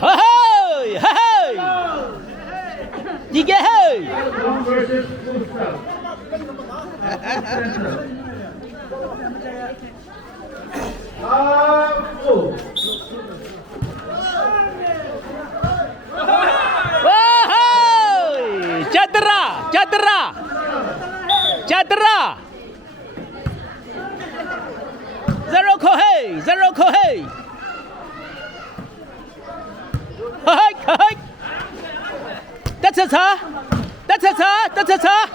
Hey, hey, đi ghê hey. Cedera, cedera, cedera. Zero Kohei, zero Kohei. Hey, hey. That's a ta. That's a ta. That's a ta.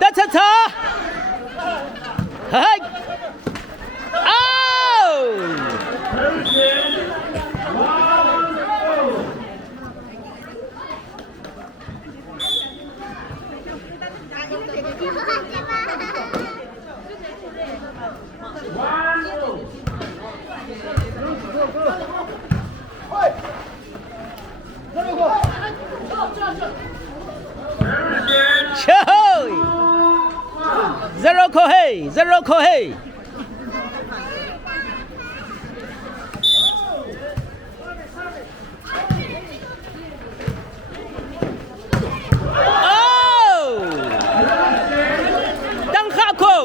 That's a ta. Hey. Oh. Zero Kohei, zero Kohei. Oh! Dang Hako!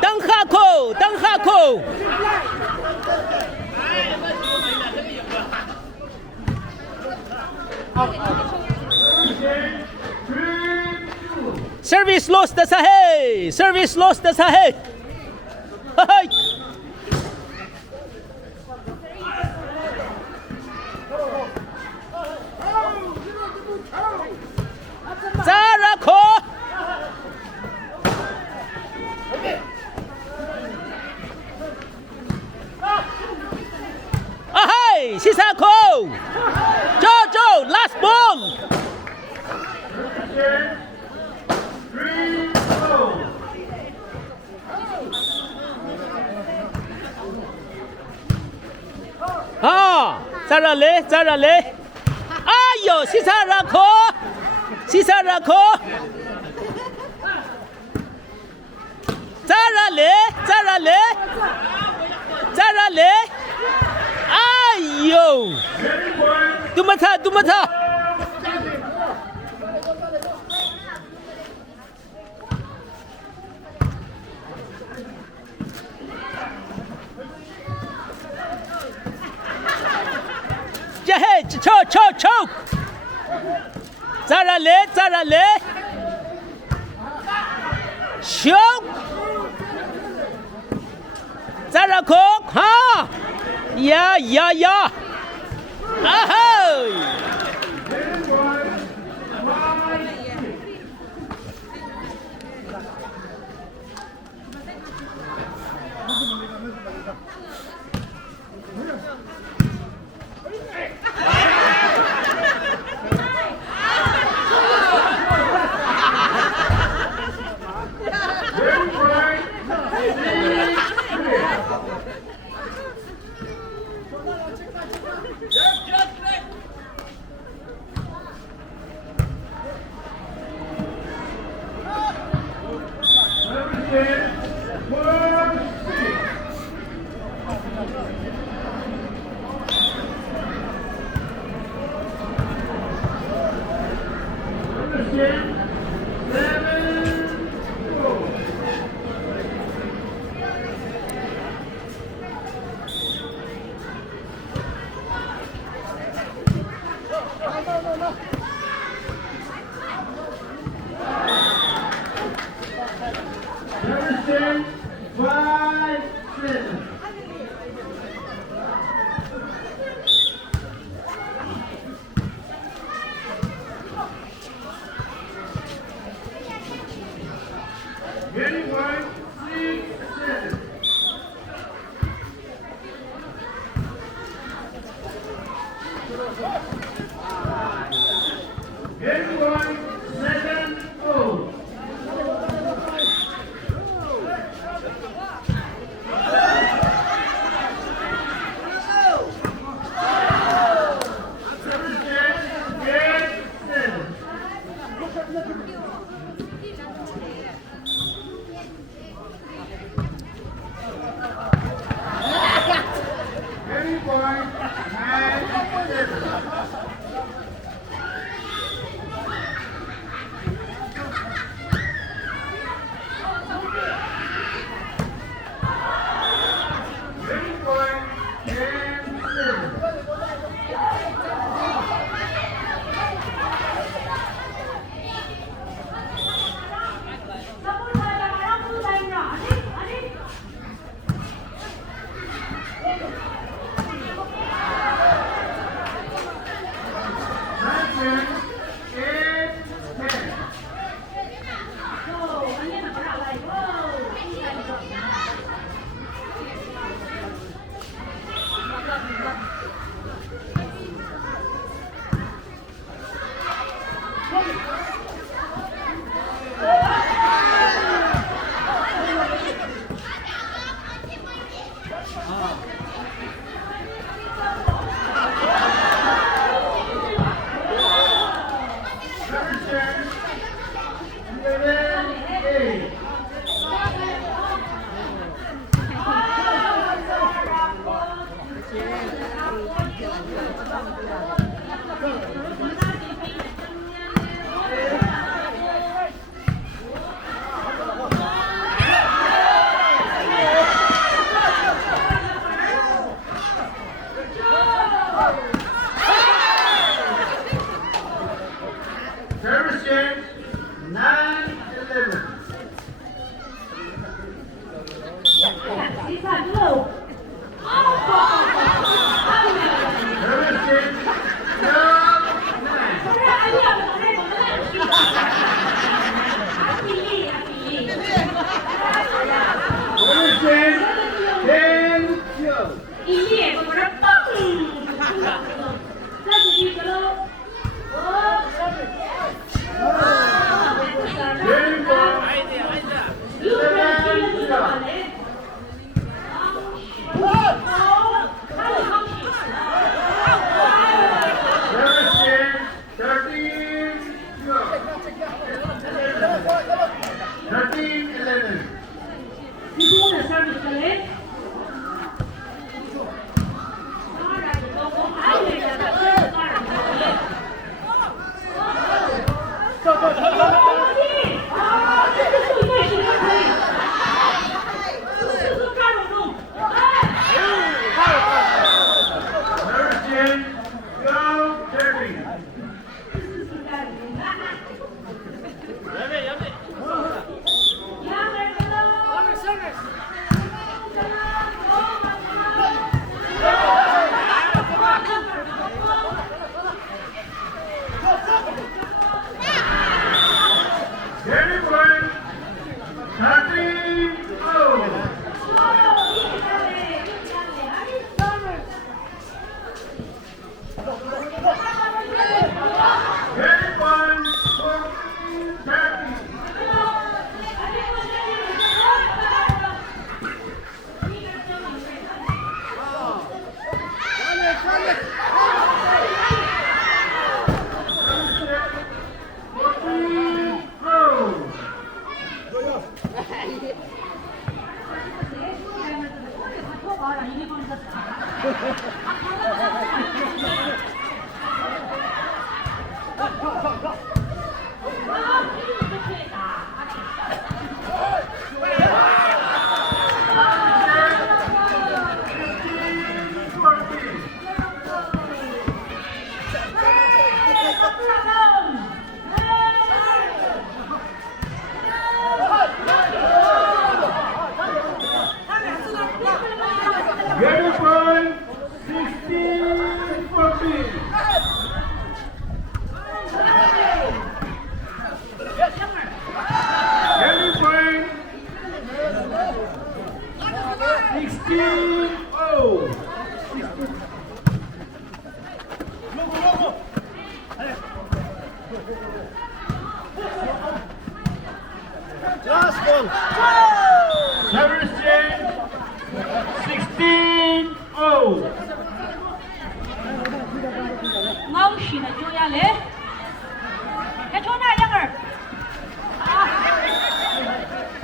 Dang Hako! Dang Hako! Service lost the Sahel. Service lost the Sahel. Zarako. Ahai, Sisako. Jojo, last ball. Zarale, zarale. Ayo, Sisarako. Sisarako. Zarale, zarale. Zarale. Ayo. Dumata, dumata. Choke. Zarale, zarale. Choke. Zarakok, ha. Yeah. Ahoy.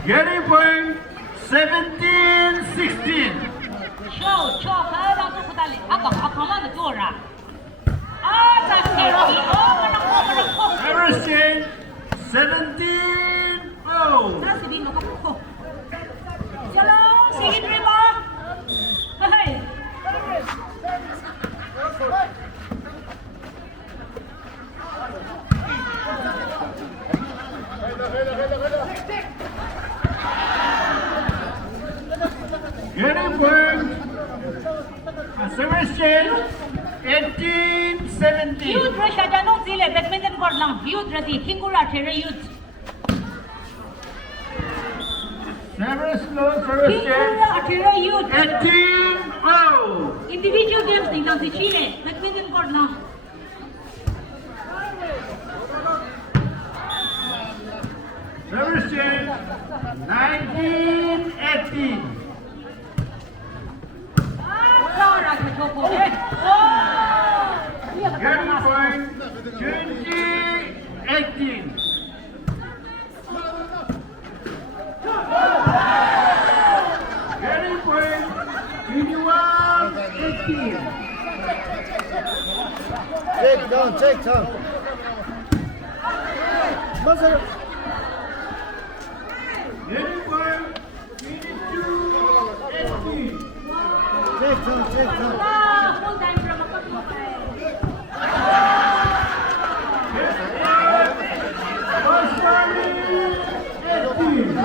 Getting point 17-16. Average change 17-0. Getting point average change 18-17. Youth Russia janong zile badminton court lang. Youth ready. Kingura tere youth. Service low, service change Kingura tere youth. 18-0. Individual games din lang si Chile. Badminton court lang. Service change 19-18. Sara ka chopo. Getting point 20-18. Getting point 21-18. Take down, take down. Buzzer. Getting point 22-18. Take down, take down. Full time from First service 18.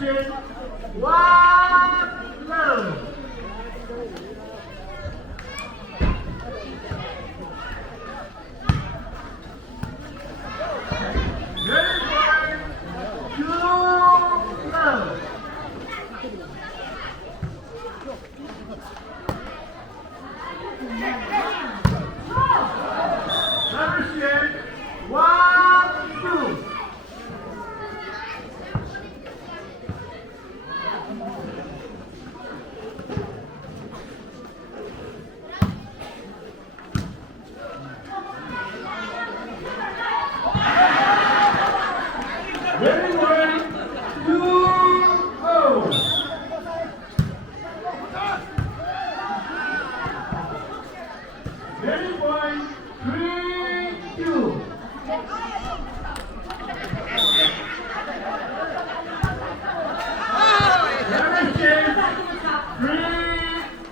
change. 1 level. Ready point. 2 level. Service change. 1, 2. Ready, 1, 2, oh. Ready, 1, 3, 2. Service change. 3,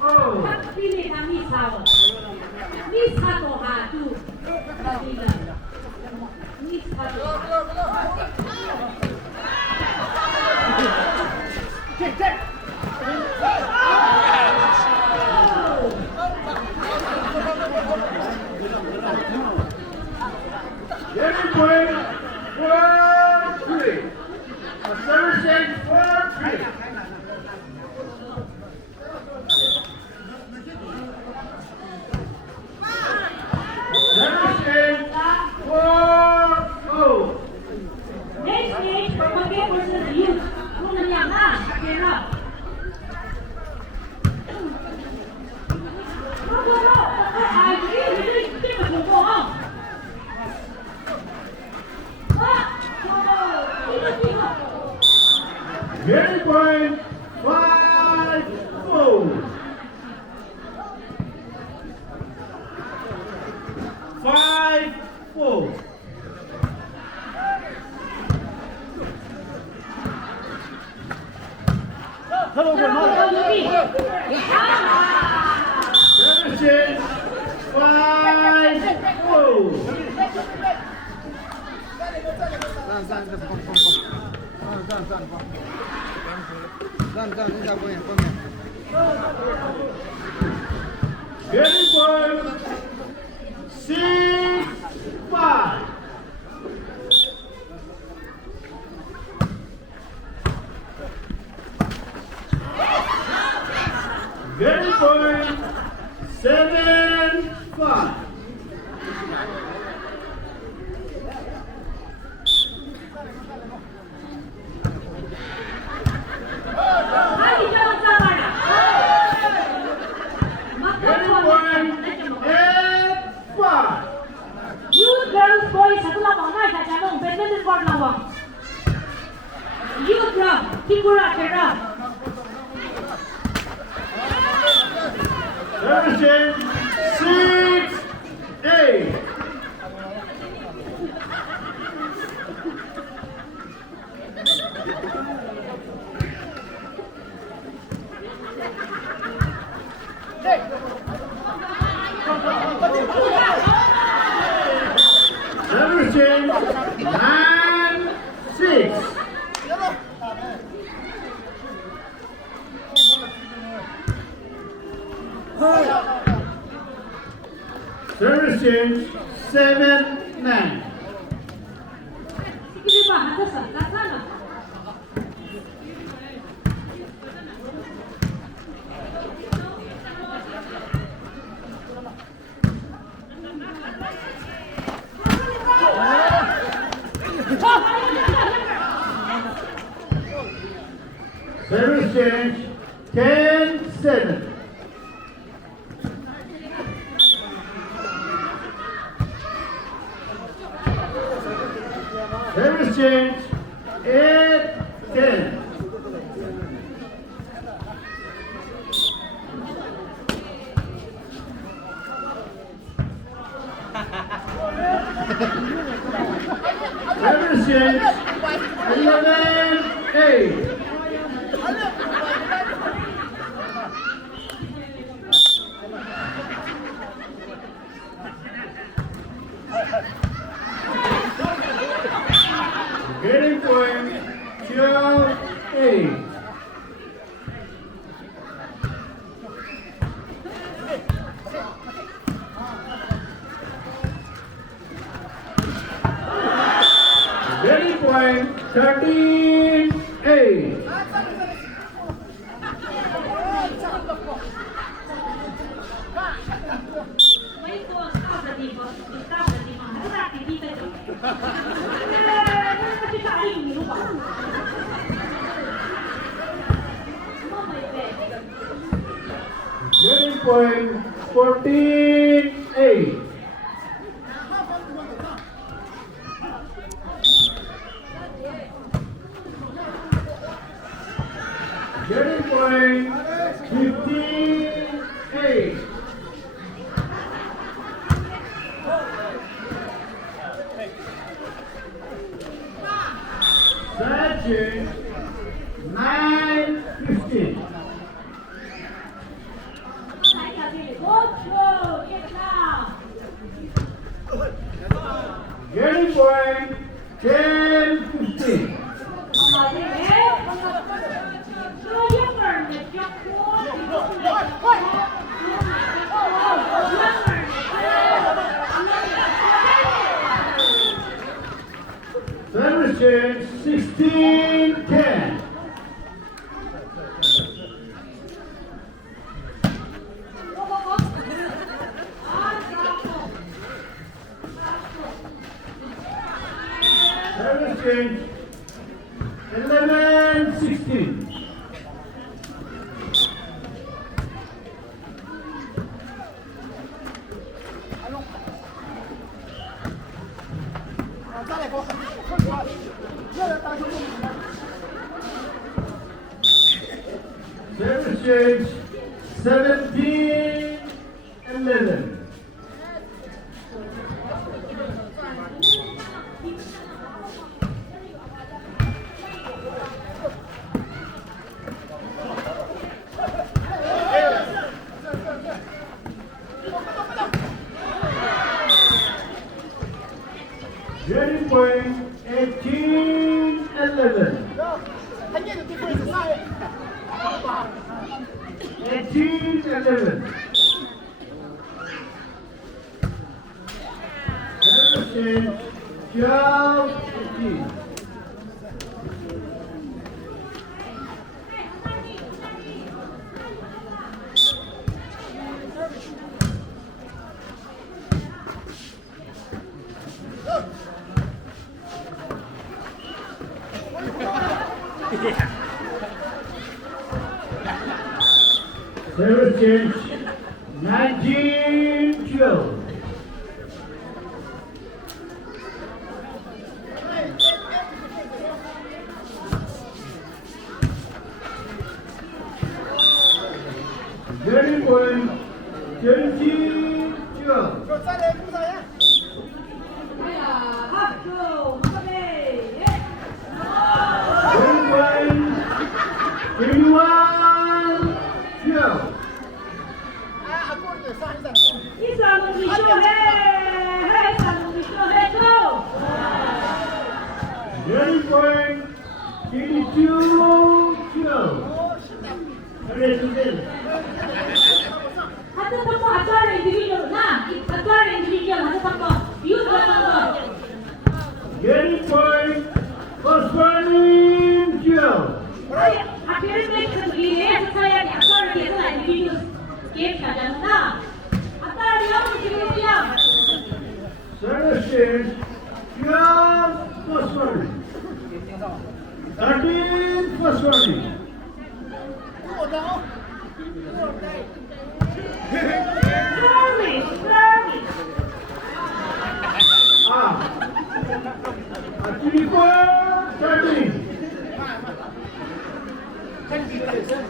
oh. พี่นี่ทำนี่เศร้านี่เศร้าตัวหาดูนี่เลยนี่เศร้าตัว Ready, point. 4, 3. A service change. 4, 3. Service change. 4, oh. Next stage, forget versus you. Kung nangyang na, kaya. I really think it's go on. Ready, point. 5, 4. 5, 4. Hello, good morning. Service change. 5, 4. 站，你下后面。 Ready, point. 6, 5. Ready, point. 7, 5. Ready, point. 8, 5. Youth girls, boys, satu lawang na sa channel, badminton court lawang. Youth club, Kikura Kera. Service change. 6, 8. Service change. 9, 6. Service change. 7, 9. Sige ba, hata sa kasana. Service change. 10, 7. Service change. 8, 10. Service change. 11, 8. Ready, 8. Ready point 13, 8. Mấy cô sao giờ đi mà nó ra thì đi tới đâu. Nó chỉ cả đi nhiều quá. Nó mày về. Ready point 14, 8. Ready point 15, 8. Searching 9, 15. Sai cả đi. Go, get now. Ready point 10, 15. Mà đi bé. Chưa giấc rồi mà giấc quá. Service change 16, 10. Service change 11, 16. Service change 17, 11. Ready point 18, 11. 18, 11. Service change 12, 15. Service change 19, 12. Ready point 20, 12. 학교 선배. Ready point 21, 12. 이사는 미쇼해. 이사는 미쇼해 고. Ready point 82, 12. Satu tempat acara individual. Nah, acara individual satu tempat. You tempat. Ready point first one, 12. Akhirnya segini saya di acara itu lah individual. Game saja nah. Acara dia individual dia. Service change 12, first one. 13, first one. Service. Actually, 13.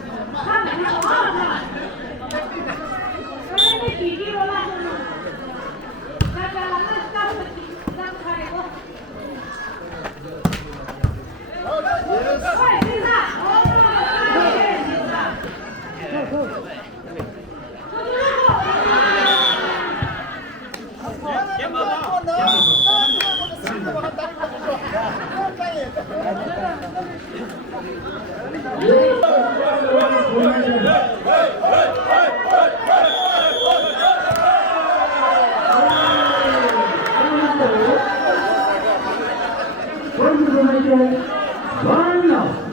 One now.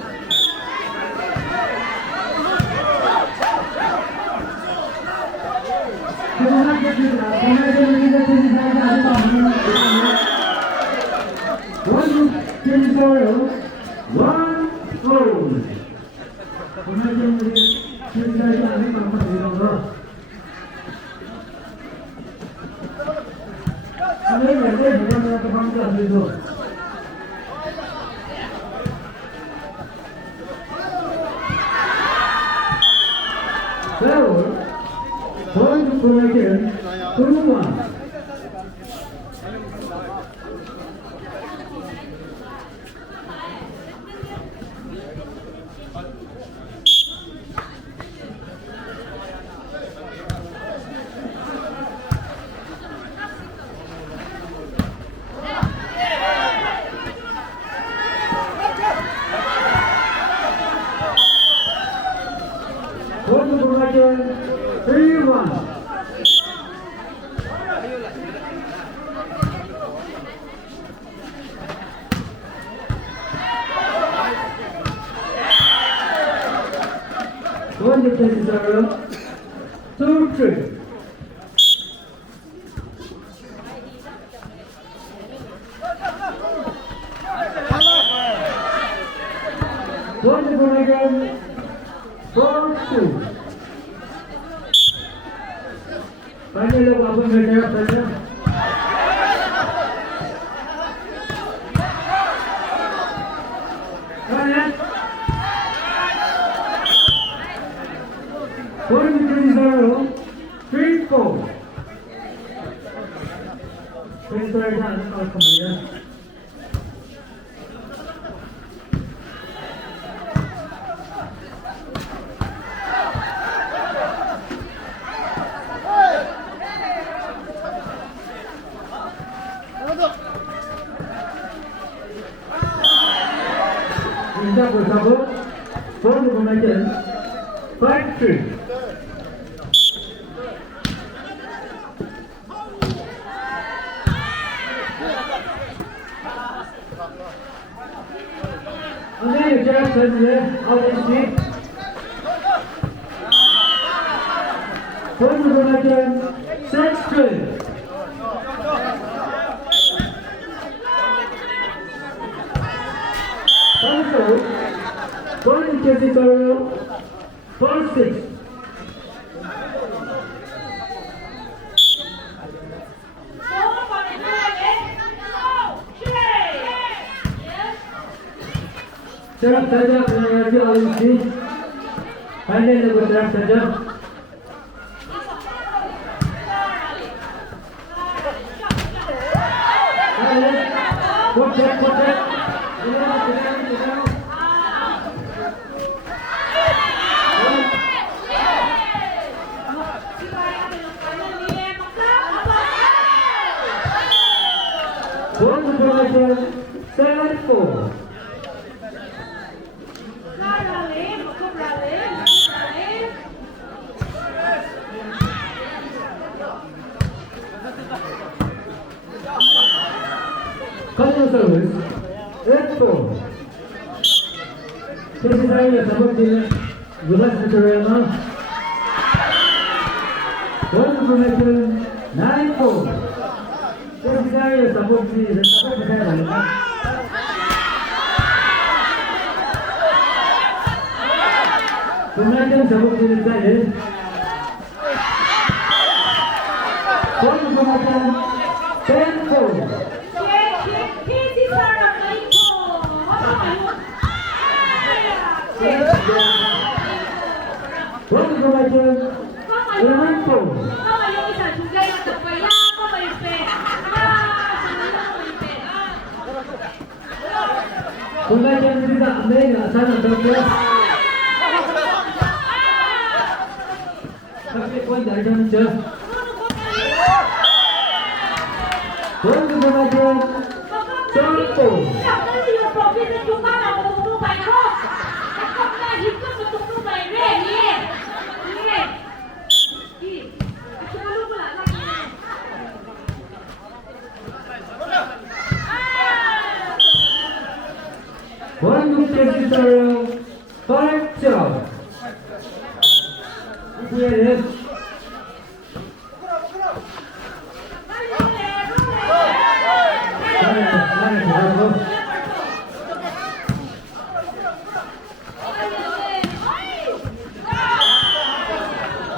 minutes.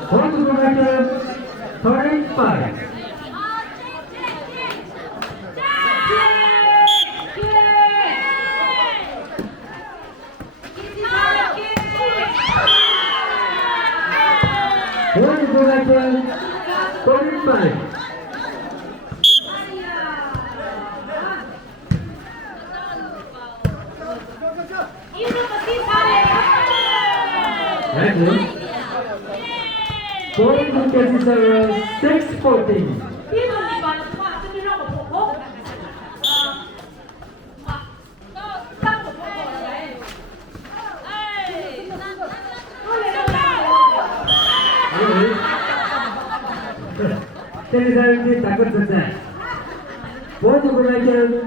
Point to Romania, 35. Point to Romania, 35. Right, point to Kansas, 6-14. Kansas takut selesai. Point to Romania,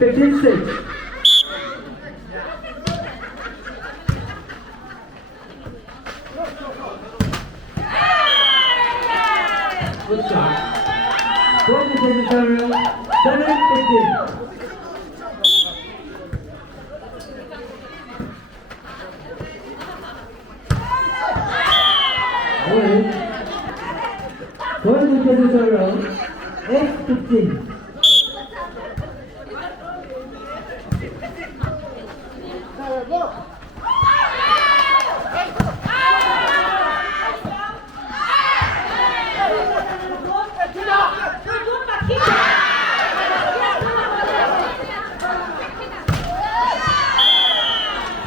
15-6. Good shot. Point to Kansas, 7-15. Point to Kansas, 8-15.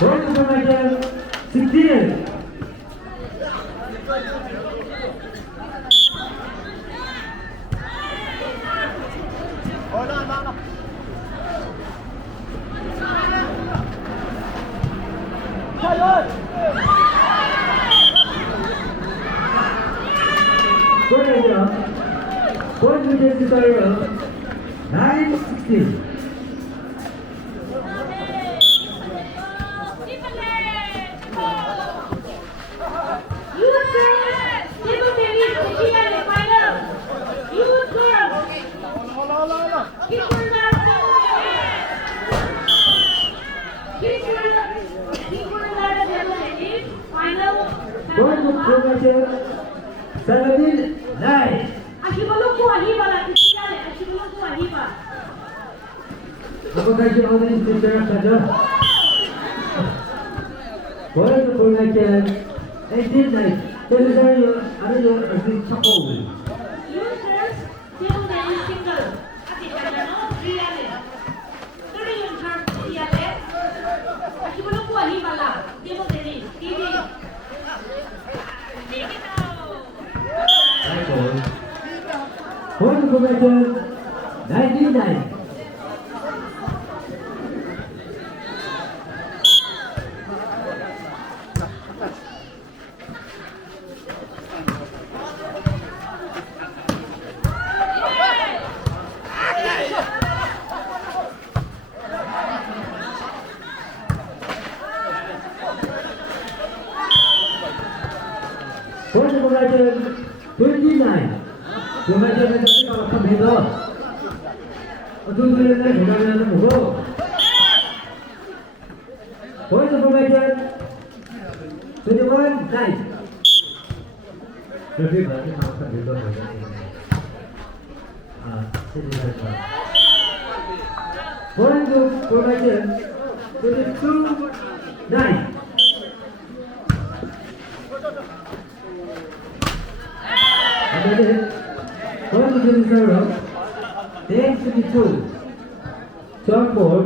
Point to Romania, 16. Romania, point to Kansas, 9-16. Point to Romania, 17-9. Apakah kita orang ini bergerak saja? Point to Romania, 18-9. Jadi saya ada yang asli cakap. Point to Romania, 19-9. Point to Romania, 29. Romania tadi kalau kamu itu sebenarnya Romania itu point to Romania, 21-9. Lebih berarti kalau kamu itu point to Romania, 22-9. Point to Kansas, 10-22. Short ball.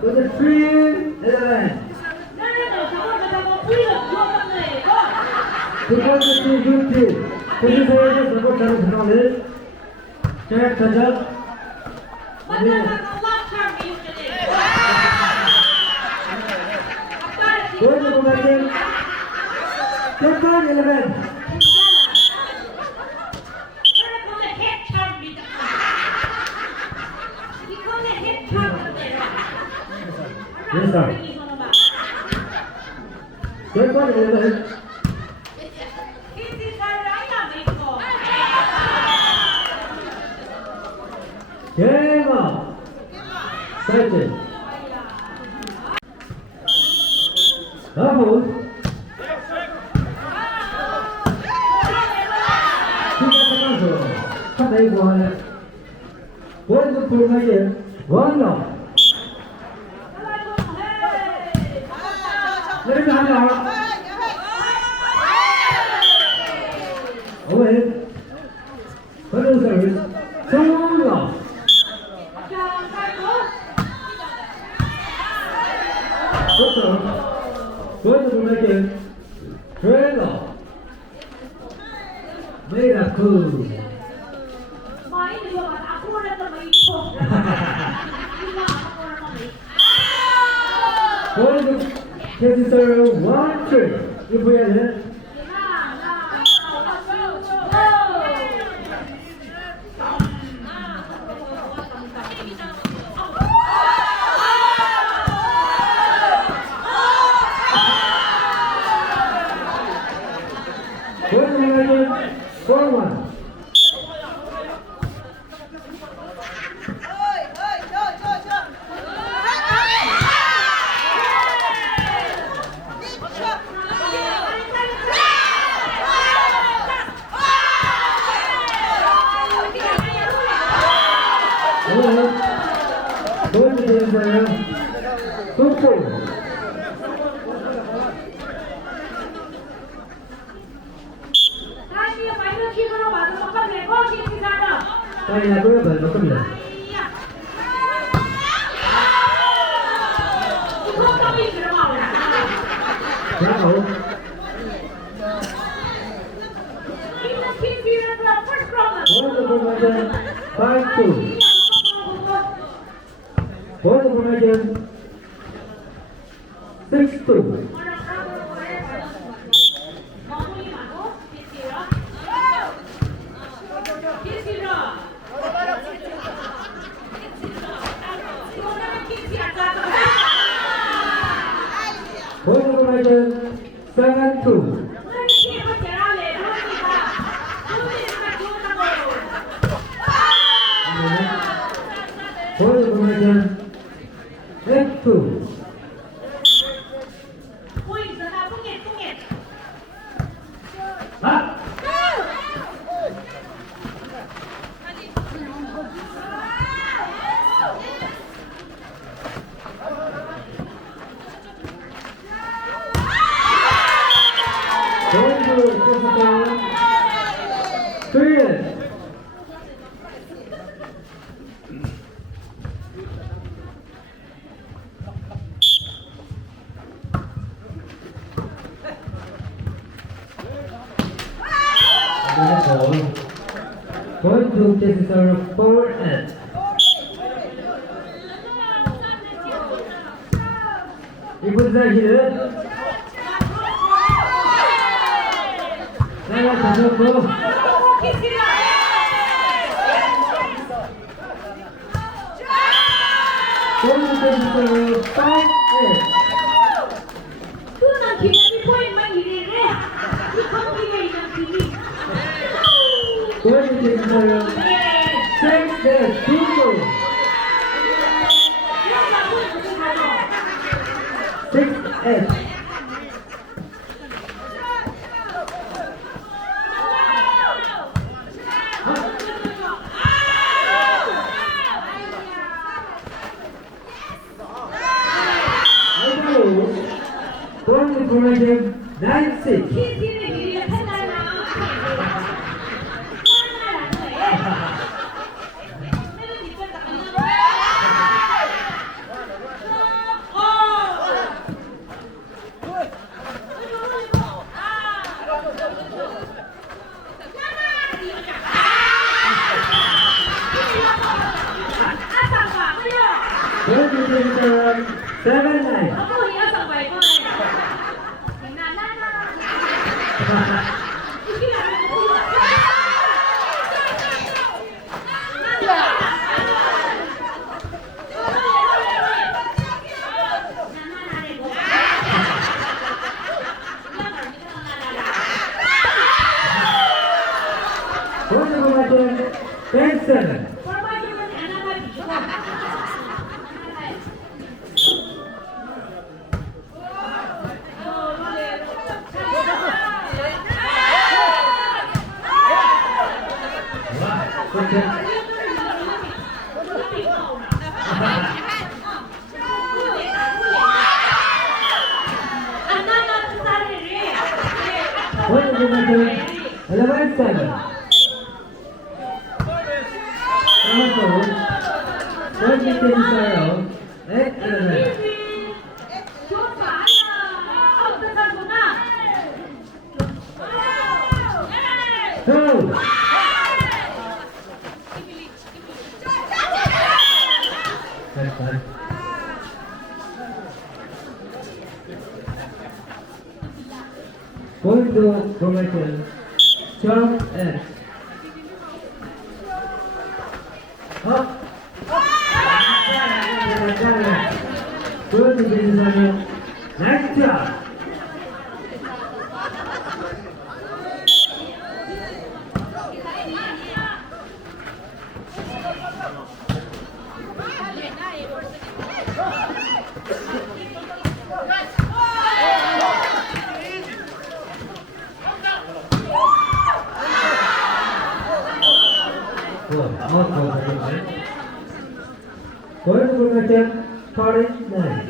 With a 3-11. Because of the good team, this is where the support comes from. Third touch. Going to Copenhagen. Second 11. Yes, sir. Second 11. Game on. Second. Double. Cut A one. Going to Copenhagen. 1-0. Let me hand out. Away. Final service. 2-0. Going to Copenhagen. 3-0. Miracle. Going to Register 1-3. If we are there. Going to Copenhagen 4-1. Going to Register 2-4. Đây là đối với một công việc. Giá hậu. Bốn mươi công dân 5-2. Bốn mươi công dân 6-2. Bốn mươi công dân 7-2. Bốn mươi công dân 8-2. Going to Copenhagen 3. Going to Register 4-8. 이분 사실은 내가 가졌고 going to Register 5-8. Going to Register 6-2. 6-8. Going to Copenhagen 9-6. serve 7-9. เขาพูดอย่างนี้สั่งไปก็เลยอย่างนั้นน่าที่ไหนมันพูดว่าPoint information 10-7. Point information 11-7. Point between 0, 8-11. Two. Point to formation. Jump and up. Good to the next job. Going to formation 49.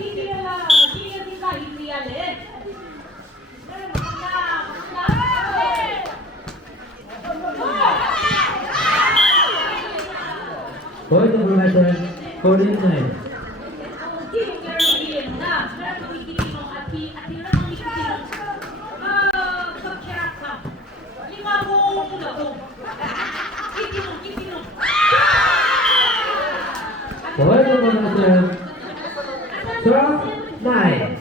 Going to formation 49. Going to formation 12-9.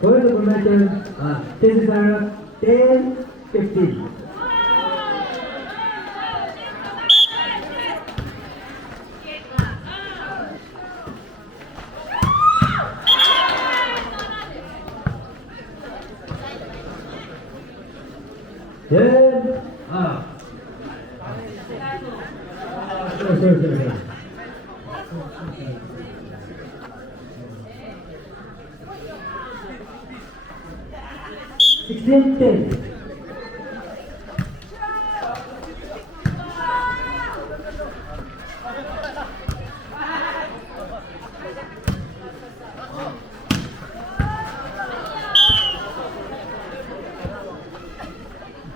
Going to formation this is our 10-15. Then sorry. 16-10.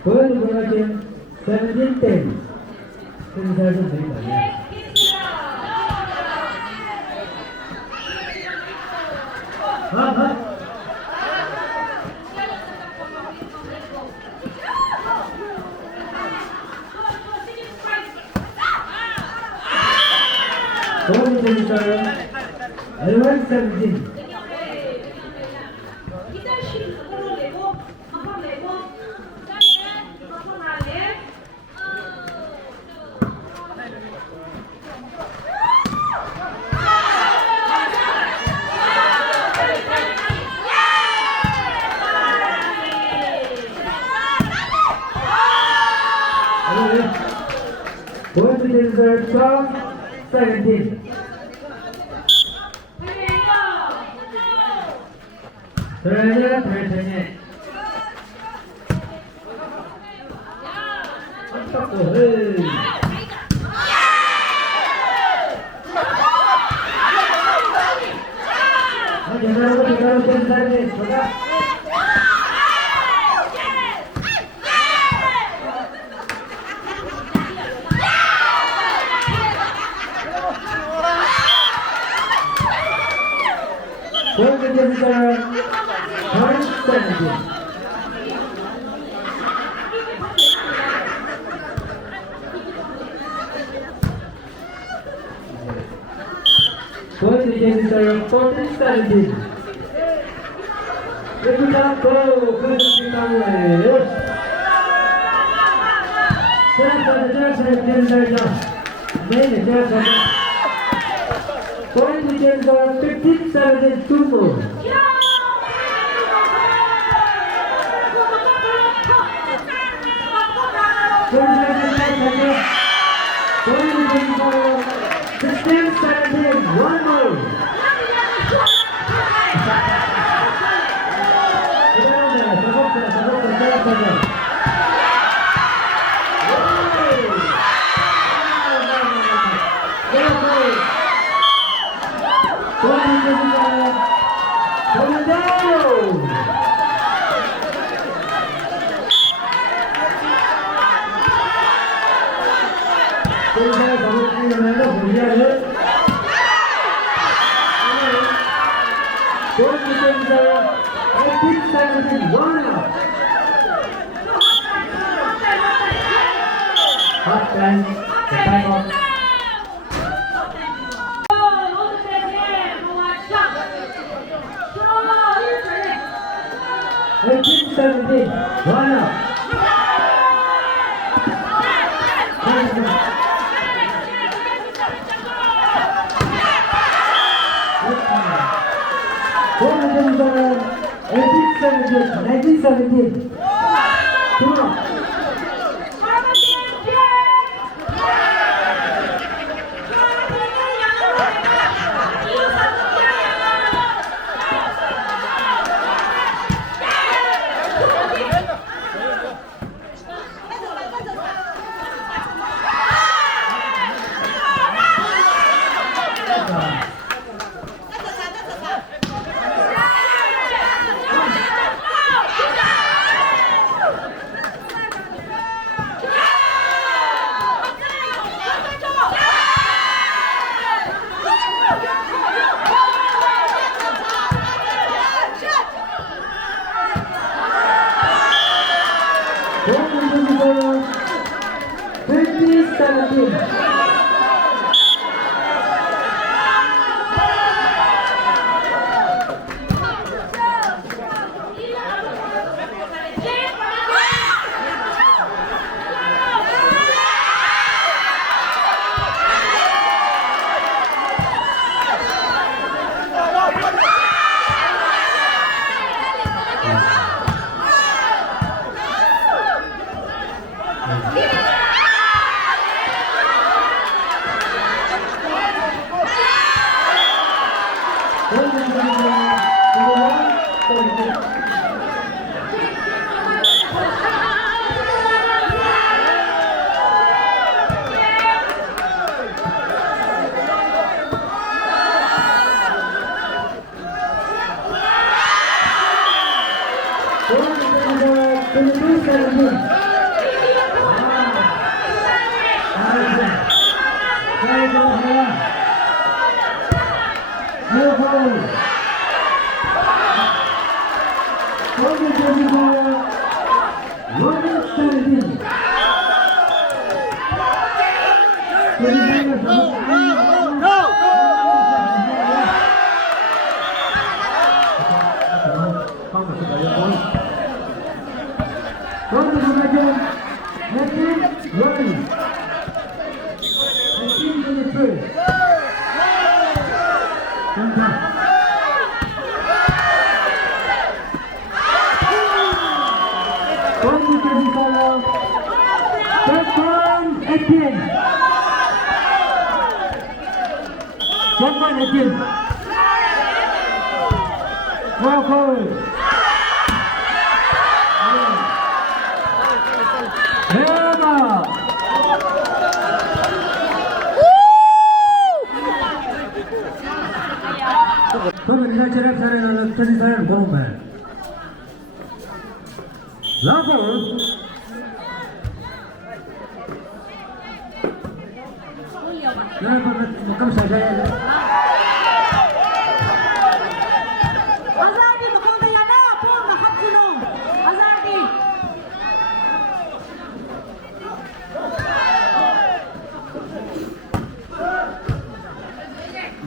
Going to formation 17-10. This is our very Going to formation 11-17. Going to the 12-17. Turn. Point Indian serve, point 17. Point Indian serve, 14-17. Good job, go, good job. Point Indians are 15-17, 2 more. Point Indians are 16-17, 1 more.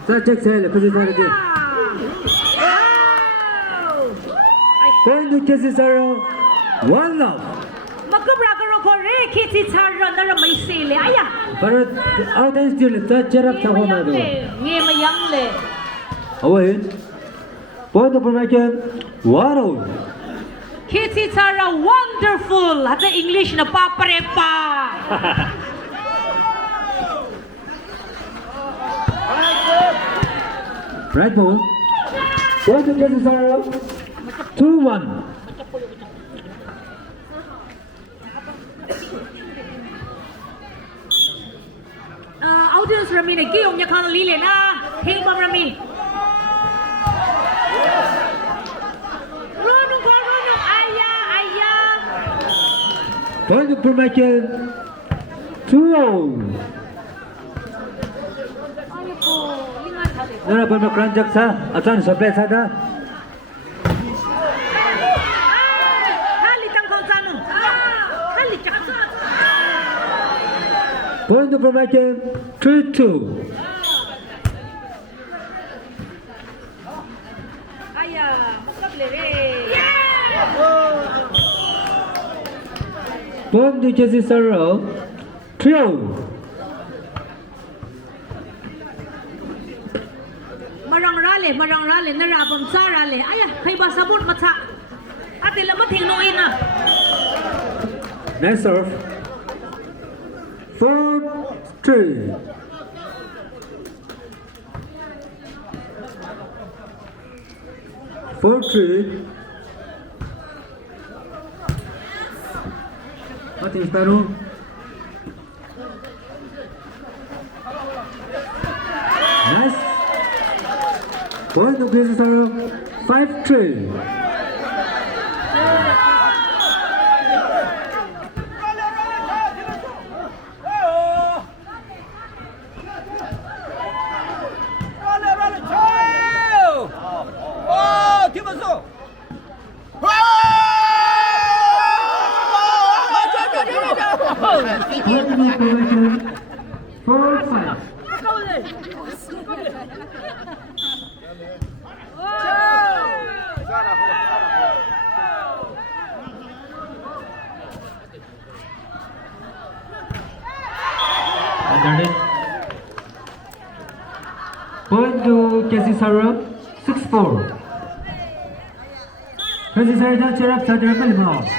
살짝 세일, 그지 살지. 포인트 캐시 사로 one love. Magkabra ko rin, kisi chara na ramay sili. Aya! 바로 아웃앤 스틸 더 제랍 타고 나도. Ngayon mayang le. 어웨이. 포인트 포메이션 one out. Kisi chara wonderful. Hata English na paparepa. Right ball. Poin트 캐시 사로 2-1. Audience rami na giyong niya kang lili na. Hingmam rami. Ronong ko, ronong. Aya, aya. 포인트 포메이션 2-0. Ay po, lingan hali. 나라 보면 그란작사 아산 서베사다. Hali tang kong sanong. Hali chaksa. 포인트 포메이션 2-2. Aya, magkable rin. 포인트 캐시 사로 3-0. Marang rale, narabang sa rale. Aya, kay ba sabon matsa. Ate lamat hingnoin na. Nice serve. 4-3. What is Peru? Nice. Point of business are 5-3. Four, five. Point to Kesisaro, 6-4. Kesisaro dah cerap saja pelbagai.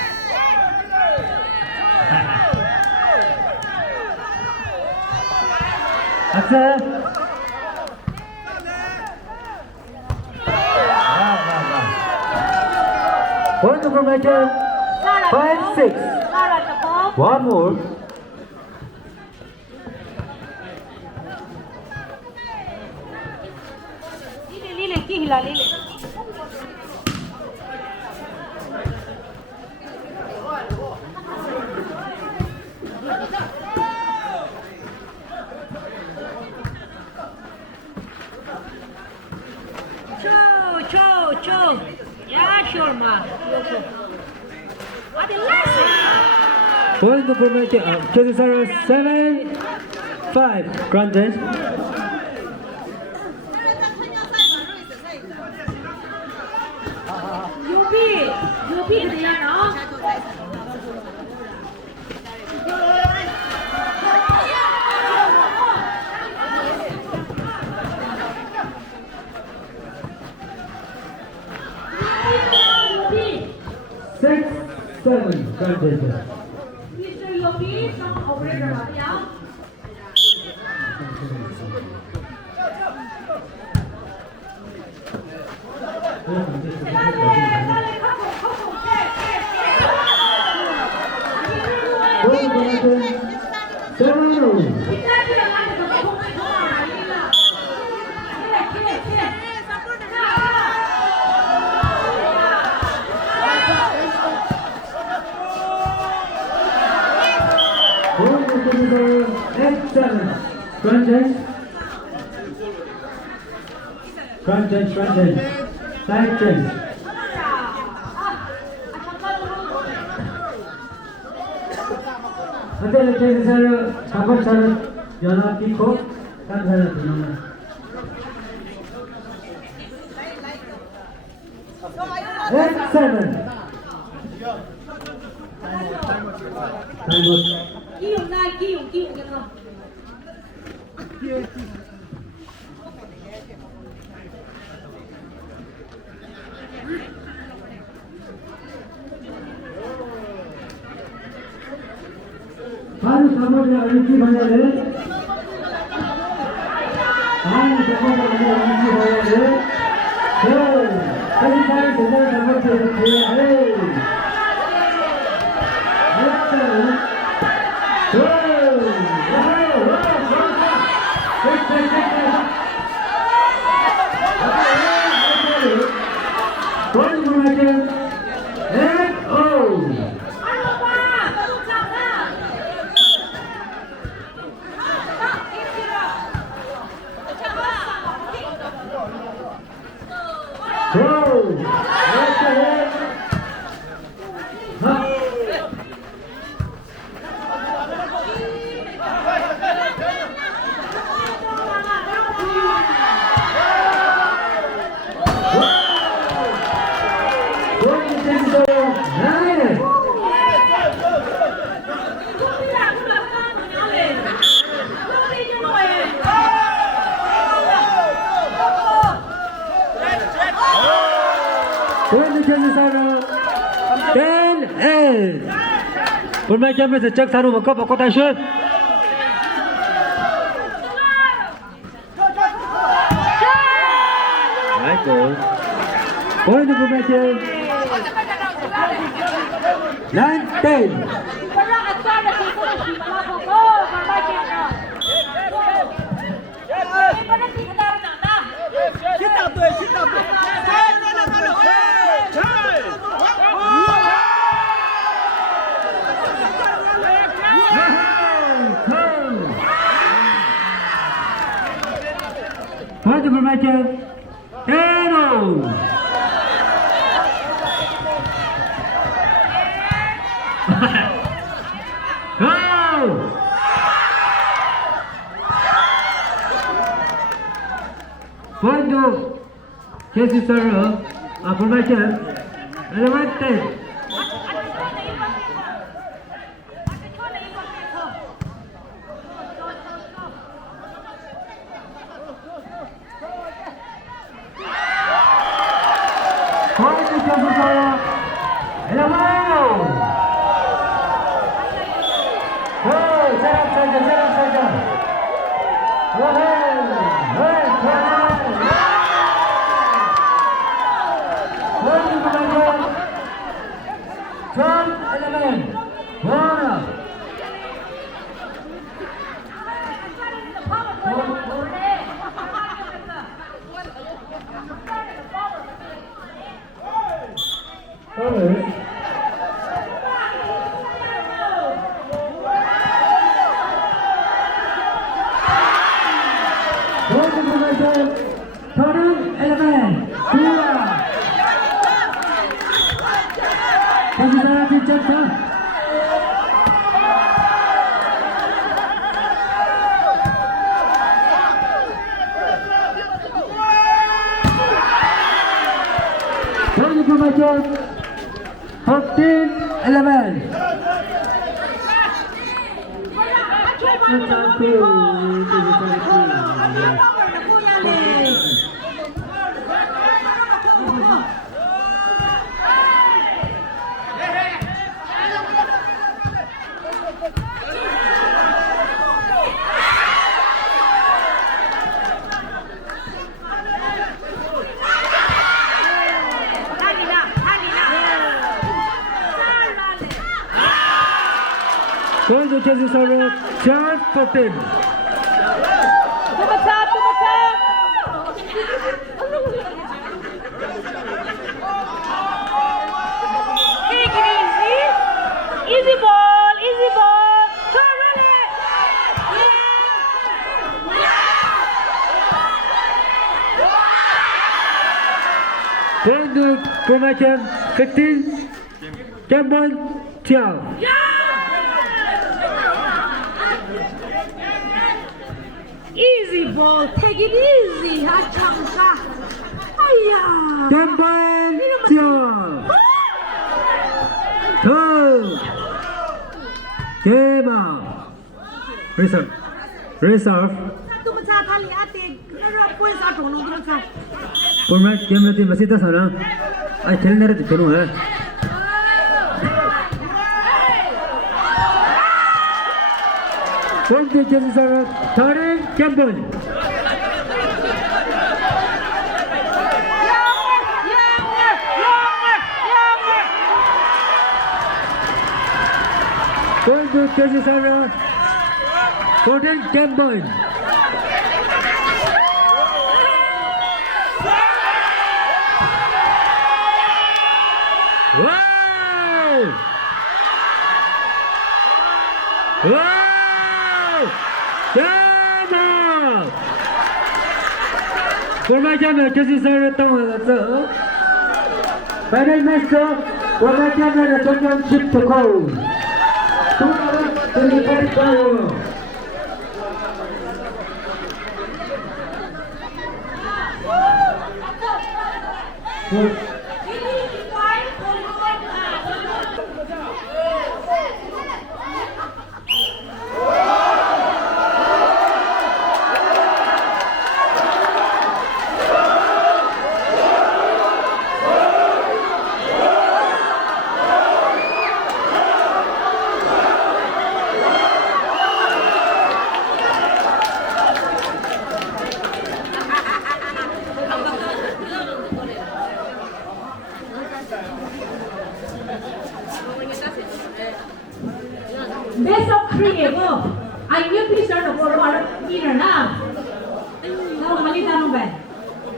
Aksa. Point to Prometheus, 5-6. One more. Lili, kihila, lili. Cho. Yeah, sure, ma. Ate, last. Point to Prometheus, Kesisaro, 7-5. Granted. Yubi ka yan, no? Six, seven, granted. Mr. Yubi, some operator, yeah? Point to Prometheus, 7-0. Point to Kesisaro, 8-7. Granted. Side change. Hotel Kesisaro, Kapachar, Yana Pico, Kanzara Pinona. and 7. Kêu ngay, kêu cho nó. 바로 사모자 얼기 방향을 바로 사모자 얼기 방향을 사진사를 제대로 잘못해서 방향을 Hôm nay cho mình sẽ chắc thằng một cấp và có tay sút. Đấy cô. Ôi hôm nay chơi. Lên tên. Point for matches. Eno. Go. Point to Casey Sarah. For matches. 11-10. Going to Casey Sarah, charge 14. Easy ball, easy ball. Come on, Going to Comacan 15. Campbell, ciao. Easy ball, take it easy. Hachangka. Ayah. Campbell. 자, 더, 대박. 리서브, 리서브. tu mà cha tha li ate nó ra quên sao trốn nó đi sao format game में तीन मसीदा साना आज खेलने रहे थे दोनों है कौन थे जैसे सारा थारे कैंपल कौन थे जैसे सारा cotton कैंपल Wow! Wow! Jammer! For my jammer, this is our town. Final master, for my jammer, the championship to go. 2025. Best of three go. I will be sure to follow our winner now. Now, Malita no bad.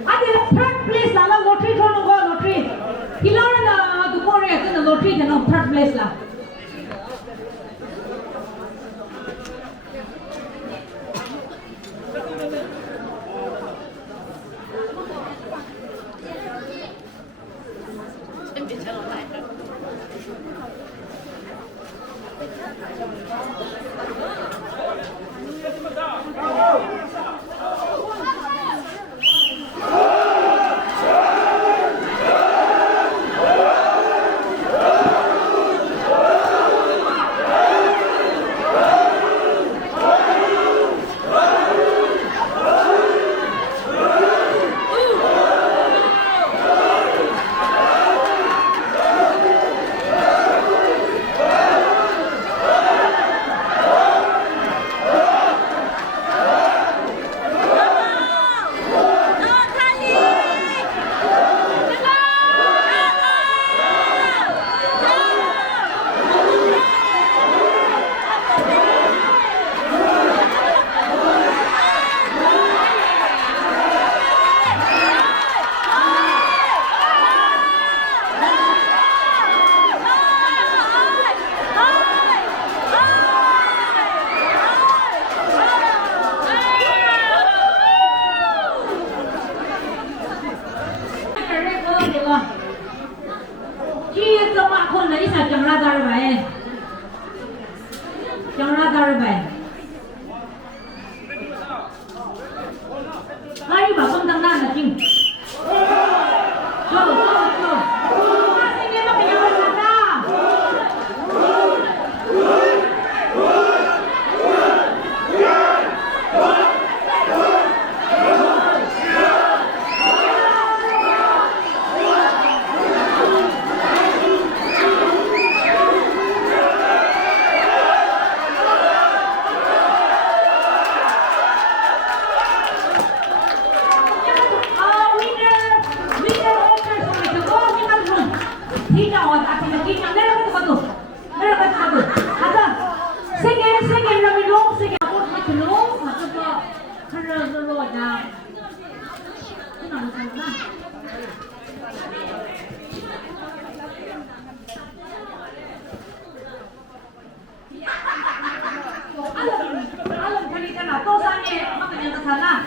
At the third place, la lottery to no go lottery. He learned the Korea in the lottery, the no third place la. Ai bảo không tăng đàn là chim. Go. Sinh em mắc cái nhau là ra.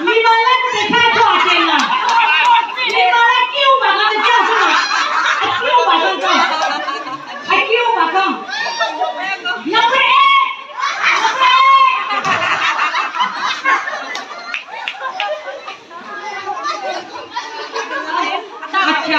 Lima lang,